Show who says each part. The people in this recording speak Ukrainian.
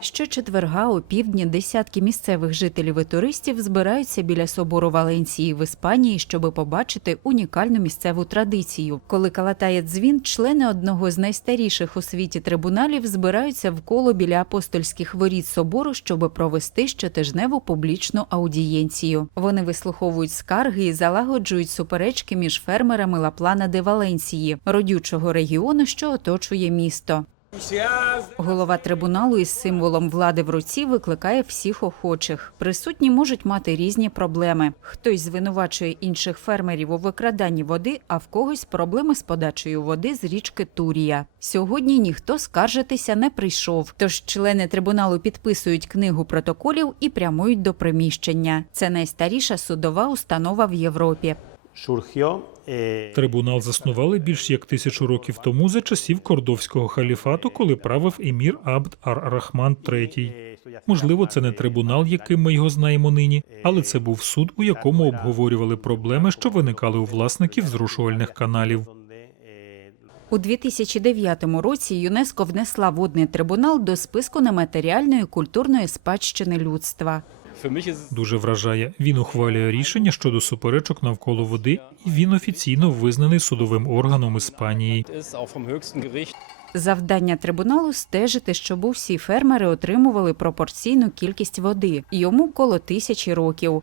Speaker 1: Щочетверга о півдні десятки місцевих жителів і туристів збираються біля собору Валенції в Іспанії, щоб побачити унікальну місцеву традицію. Коли калатає дзвін, члени одного з найстаріших у світі трибуналів збираються в коло біля апостольських воріт собору, щоб провести щотижневу публічну аудієнцію. Вони вислуховують скарги і залагоджують суперечки між фермерами Лаплана де Валенції, родючого регіону, що оточує місто. Голова трибуналу із символом влади в руці викликає всіх охочих. Присутні можуть мати різні проблеми. Хтось звинувачує інших фермерів у викраданні води, а в когось проблеми з подачею води з річки Турія. Сьогодні ніхто скаржитися не прийшов. Тож члени трибуналу підписують книгу протоколів і прямують до приміщення. Це найстаріша судова установа в Європі.
Speaker 2: Eh,
Speaker 3: Трибунал заснували більш як тисячу років тому за часів Кордовського халіфату, коли правив емір Абд ар-Рахман III. Можливо, це не трибунал, яким ми його знаємо нині, але це був суд, у якому обговорювали проблеми, що виникали у власників зрушувальних каналів.
Speaker 1: У 2009 році ЮНЕСКО внесла водний трибунал до списку нематеріальної культурної спадщини людства.
Speaker 3: Дуже вражає. Він ухвалює рішення щодо суперечок навколо води, і він офіційно визнаний судовим органом Іспанії.
Speaker 1: Завдання трибуналу стежити, щоб усі фермери отримували пропорційну кількість води. Йому коло тисячі років.